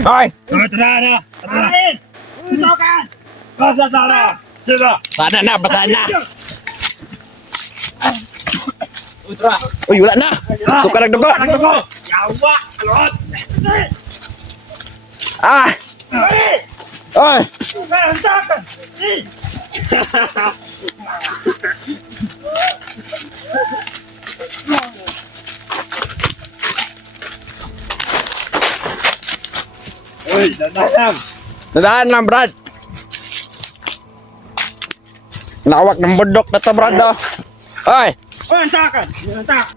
Hoy! Tara na! Kain! Ito ka! Basa sana! Sino? Sana na, basahan na! Uy, wala na! Suka ng dugo! Nagdugo! Yawa! Alot! Ah! Oy! Hantakan! Uy, danang! Nadaan lang, Brad! Nakawak ng bundok na to, Brad, oh! Oy! Hantakan! Hantakan!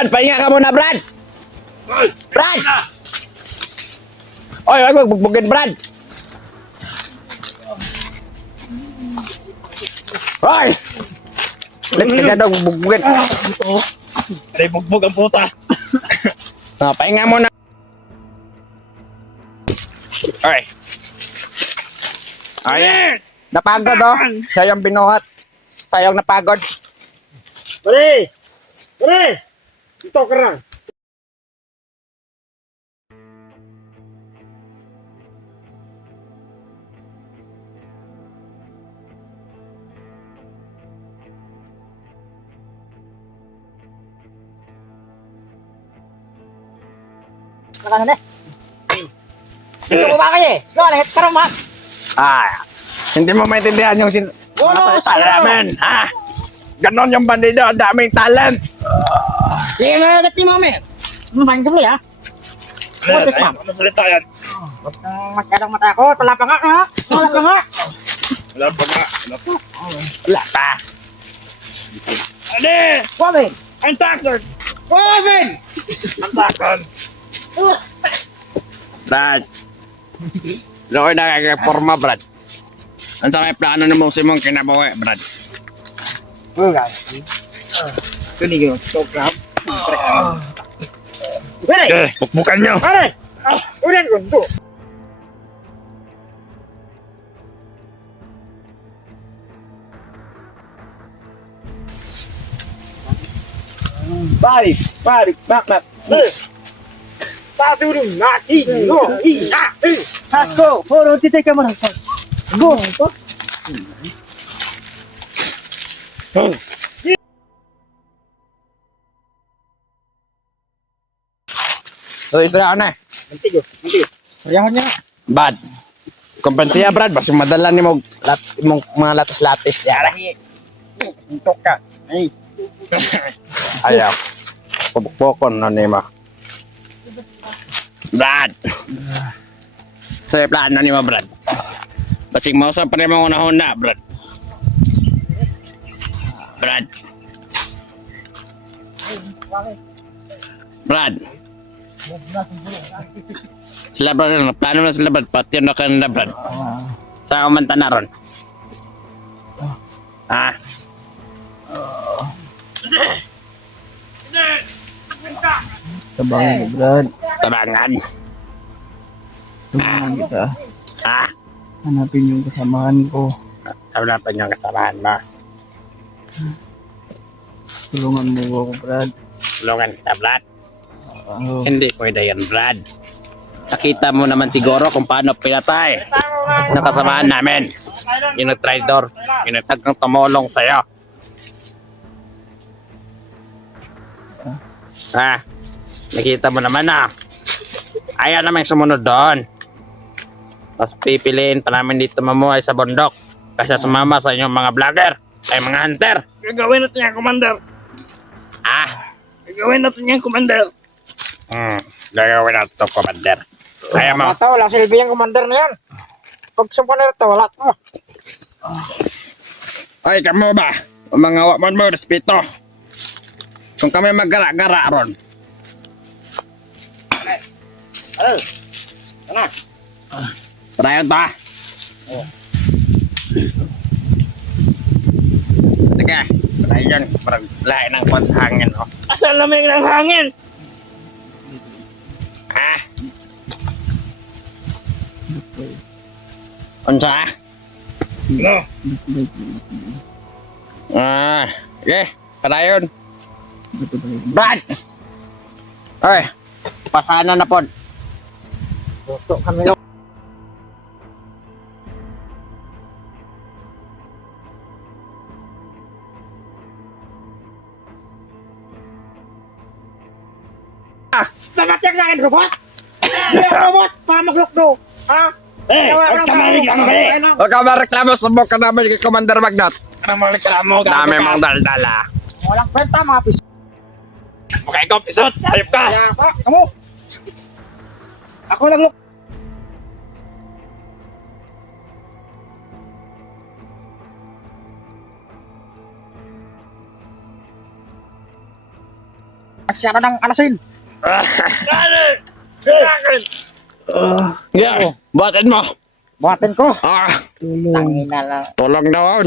Brad, pahinga ka muna, Brad! Uy! Brad! Oy, wag magbugbugin, Brad! Oy! Let's ka daw bugbugin. Aray, bugbog ang puta! Pahinga muna. Oy! Ay! Napagod, oh! Siya yung binuhat. Tayo ang napagod. Pare! Pare! Ito ka lang! Ano na? Dito ko ba kayo eh? Gawin, karang man. Hindi mo maintindihan yung Wala, salita namin, ha? Ganon yung bandido, ang daming talent. Sige mo agad ni mami. Main ka ha? Ay, ano salita yan? Huwag kang masyadong matakot. Wala pa nga ha? Wala pa nga. Wala pa nga! Wala pa! Wala pa. Ade! Wabin! Ang takot! Wabin! Ang takot! Brad. Doon ko nakakaporma, Brad. Ang sa may plano na mo si mong kinabuhi, Brad. Wala. Kunin ko. Stop crap. Pare! Eh, bukbukan nyo! Pare! Ulan ko ito. Balik, bak. Patulong natin. No, natin. Hasko! Puro titay ka mo ng sas. Go! So, ito na ako na. Mantigo. Mantigo. Ayahan niya. Bad. Kumpansiya, Brad. Basta madala ni mo mga latis-latis. Yara. Ito ka. Ay. Ayaw. Pabukbukon na ni mo. Brad. So, yung plano ni mo, Brad. Basing mausap pa rin mga una-una, Brad. Brad. Brad. Sila, Brad. Plano na sila, Brad. Pati yun na kanila, Brad. Sa umanta na ron. Ha? Tabangan mo, Brad. Tabangan. Tabangan kita. Ha? Hanapin yung kasamahan ko. Wala pa niyong kasamahan mo. Tulungan mo ako, Brad. Tulungan kita, Brad. Oo. Hindi pwede yan, Brad. Nakita mo naman siguro kung paano pinatay ng kasamahan namin. Yung nag-traitor. Yung nagtagang tumulong sa'yo. Ha? Nakita mo naman na. Ayaw naman sumunod doon. Tapos pipiliin pa namin dito mamuhay sa bundok. Kasi sumama sa inyong mga vlogger. Ay mga hunter. Gagawin natin yan, Commander! Ah! Gagawin natin yan, Commander! Gagawin natin ito, Commander. Kaya mo. Ito, wala silbi yung commander na yan. Pag sumpa na ito, wala ito. Ay, kamo ba? Mga wakman mo, respeto. Kung kami maggara-gara ron. Ano? Tarayon ta. Sige, Ayan, parang lain ng kwan sa hangin, oh. Asa lamig ng hangin? Ha? Unsa? No. Okay. Padayon. Brad! Oy, pasana na pod. Tuto kami lo. Namatyak na akin robot! Hindi ako robot! Para maglukdo! Ha? Eh, huwag ka mareklamo eh. Huwag ka mareklamo, subok ka namin kay Commander Magnat. Ano mo reklamo? Dami mong daldala. Walang kwenta mga piso. Okay, ikaw, pisot. Ayop ka. Kaya pa, kamu! Ako nagluk... Siya ng alasin. Kanin! Kanin! Yeah, buhatin mo. Buhatin ko. Tulong. Tangina lang. Tulong daw.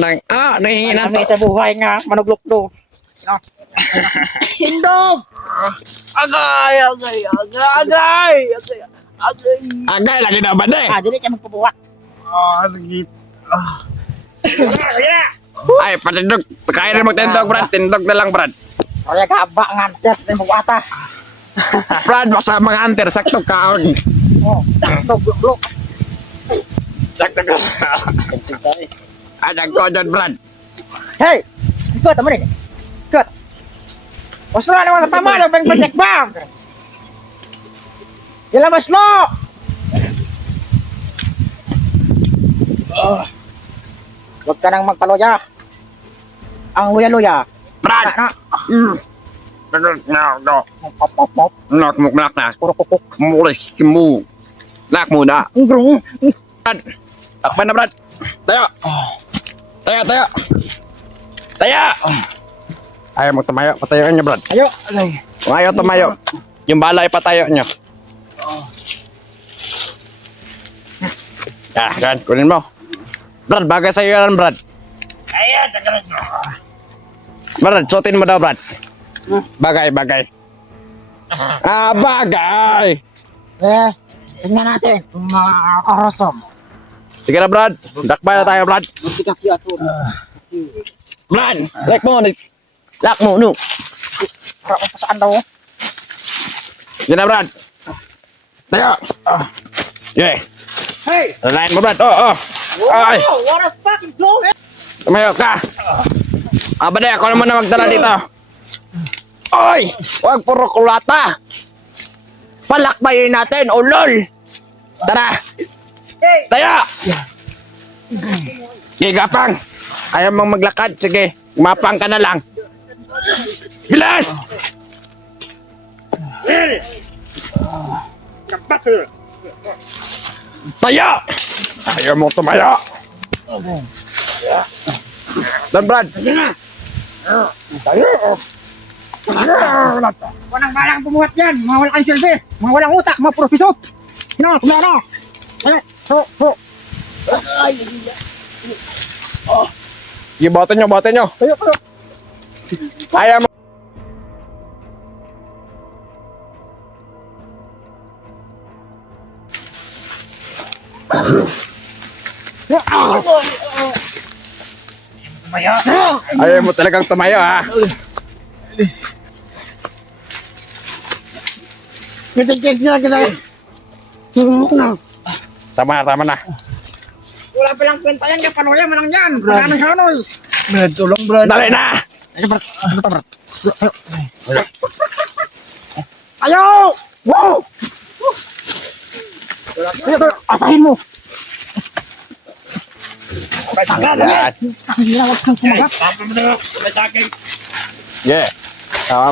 Nahihina Marami to. sa buhay nga, manuglukdo. No? Hindog! Agay! Agay, lagi na ba de? Dili siya magpabuhat. Sige na! Ay, patindog. Kaya na magtindog, Brad. Tindog na lang, Brad. Kaya kaba nga, tiyak na magbuhata. Brad, basta mga hunter, sakto kaon. Oh, takto, gluk. Sakto ka. Adag ko dyan, Brad. Hey! Ikot, tama rin. Ikot. Basta na naman sa tama, labang pansek bang! Ilabas mo! Huwag ka nang magpaluya. Ang luya-luya. Brad! Na, pop, pop, pop. Nak mo na. Puro kukuk. Mulis mo. Nak mo na. Grung. Takpan na, Brad. Tayo. Tayo. Ayaw mo tumayo. Patayoan niyo, Brad. Ayo. Kung ayaw tumayo, yung bala ipatayo niyo. Yan. Kunin mo. Brad, bagay sa'yo yan, Brad. Ayan, tagalan mo. Brad, suotin mo daw, Brad. Bagay. Bagay. Tingnan natin kung makakarosom. Sige na, Brad. Dakbay na tayo, Brad. Hindi ka fiyat po. Brad, like mo. Lock mo, no. Para kung saan daw. Sige na, Brad. Tayo. Yeah. Hey! Lalain mo, Brad. Oh. Ay, What a fucking blow! tumayo ka. Abade, ako naman na magdala dito. Oy! Huwag puro kulata. Palakbayin natin, ulol. Tara. Tayo! Sige, gapang. Ayaw mong maglakad. Sige, mapang ka na lang. Bilas! Tayo! Ayaw mo tumayo. Dan, Brad. Walang balang bumuhat yan. Mga walang silbi. Mga walang utak. Mga profesot. Kumano. Sige, bote nyo. Tayo. Ayaw mo. Ayaw mo talagang tumayo, ha? Tama na. Wala palang kwenta yan. Kapanoya mo lang yan. Wala nang hanoy. Brad, tulong, Brad. Dali na! Ayo! Wow! Atahin mo. Yan. Tangina, wag kang kumagat. Tama mo na. May saking. Yeah.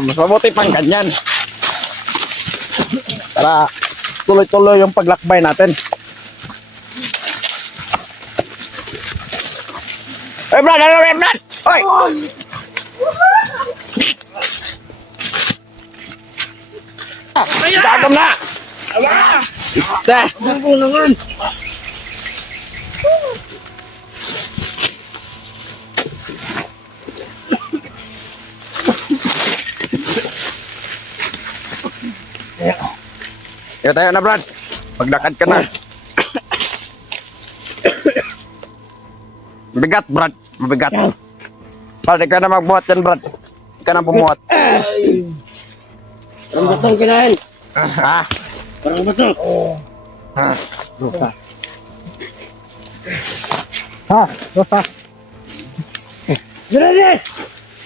Mas mabuti pang ganyan. Para tuloy-tuloy yung paglakbay natin. Brad! Oy! Gagam na! Iste! Bubo naman. Ikaw tayo na, Brad. Maglakad ka na. Mabigat, Brad. Mabigat. Brad, ikaw na magbuhat yan, Brad. Ikaw na bumuhat. Parang batong kinain. Ha? Parang batong. Ha? Ha, basta. Dali!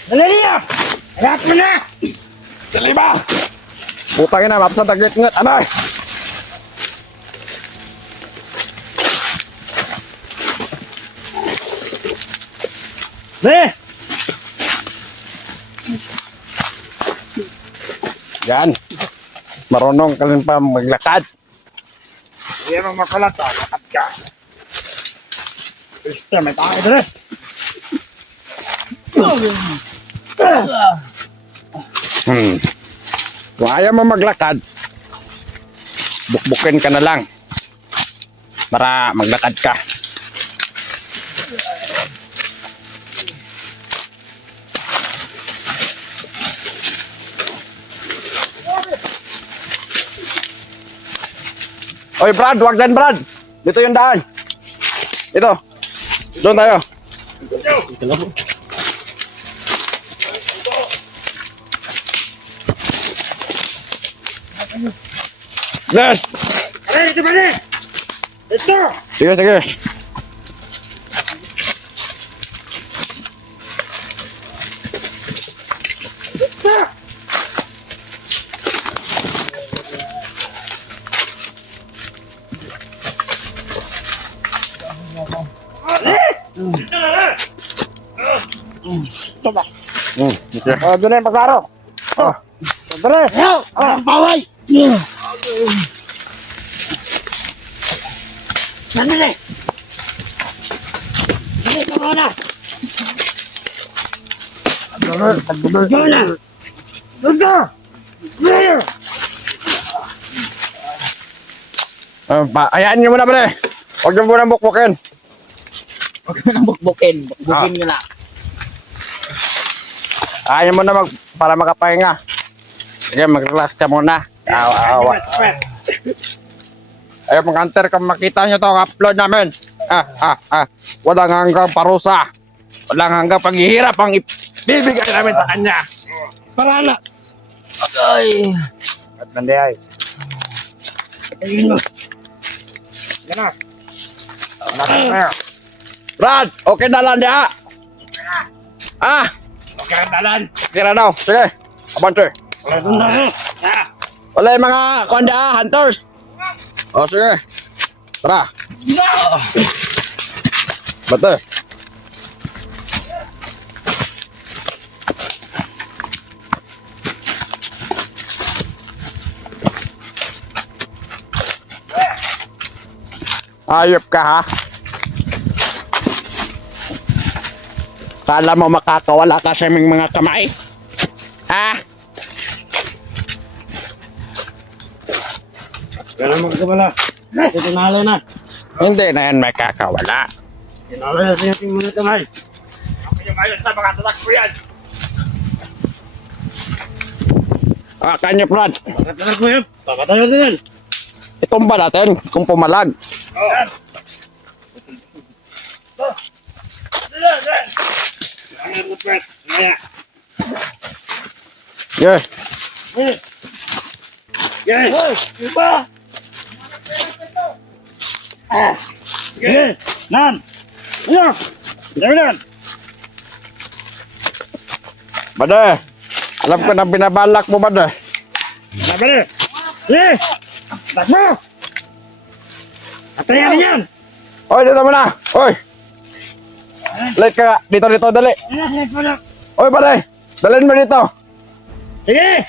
Dali niya! Harap mo na! Dali ba? Putangin na, mapsa taglit-ngat. Ano? Dali! Yan. Marunong ka rin pa maglakad. Hindi mo makalata. Lakad ka. Krista, may tayo dali. Kung ayaw mo maglakad, bukbukin ka na lang para maglakad ka. Oy Brad, wag dyan Brad. Dito yung daan. Ito. Doon tayo. Yes! Ay, ito ba ni? Ito! Sige, sige. Okay. Oh, doon na yung paglaro. Oh, dali. Ang baway! Sandali! Dali ka muna! Diyan na! Dito! Dito! Hayaan nyo muna pala. Huwag nyo muna bukbukin. Huwag mo nang bukbukin. Bukbukin nyo na. Ayaw mo na para makapahinga. Sige, mag-relax ka muna. Awa. Ayaw mag-hunter kung makita nyo to ang upload namin. Walang hanggang parusa. Walang hanggang paghihirap ang ibibigay namin sa kanya. Paranas! Ay. At nandihay. Ayun mo! Yan na. Nakit na. Brad, okay na lang diha. Okay ang dalan! Okay na daw. Sige, abante. Wala doon na rin! Wala yung mga konda, hunters. O, sige. Tara. Bate. Ayop ka ha. Kala mo makakawala ka sa aming mga kamay? Ha? Kaya naman ka pala! Ito tinalo na! Hindi na yan makakawala. Tinalo na sa ating mga kamay! Ako yung ayos na mga tatak ko yan! Kanyo, Brad. Pagkatalag mo yan! Pakatayo din! Itumba natin kung pumalag. Yan! Diyan! Diyan! Ang rupet! Maya! Yeah. Yan! Iba! Yan! Nan! Yan! Yan! Bade, alam ko na binabalak mo, Bade. Nabali! Eh! Takbo! Patayan yan! Oy, dito mo na. Oy. Late ka. Dito, dali. Ano? Oy, Bade. Dalhin mo dito. Sige!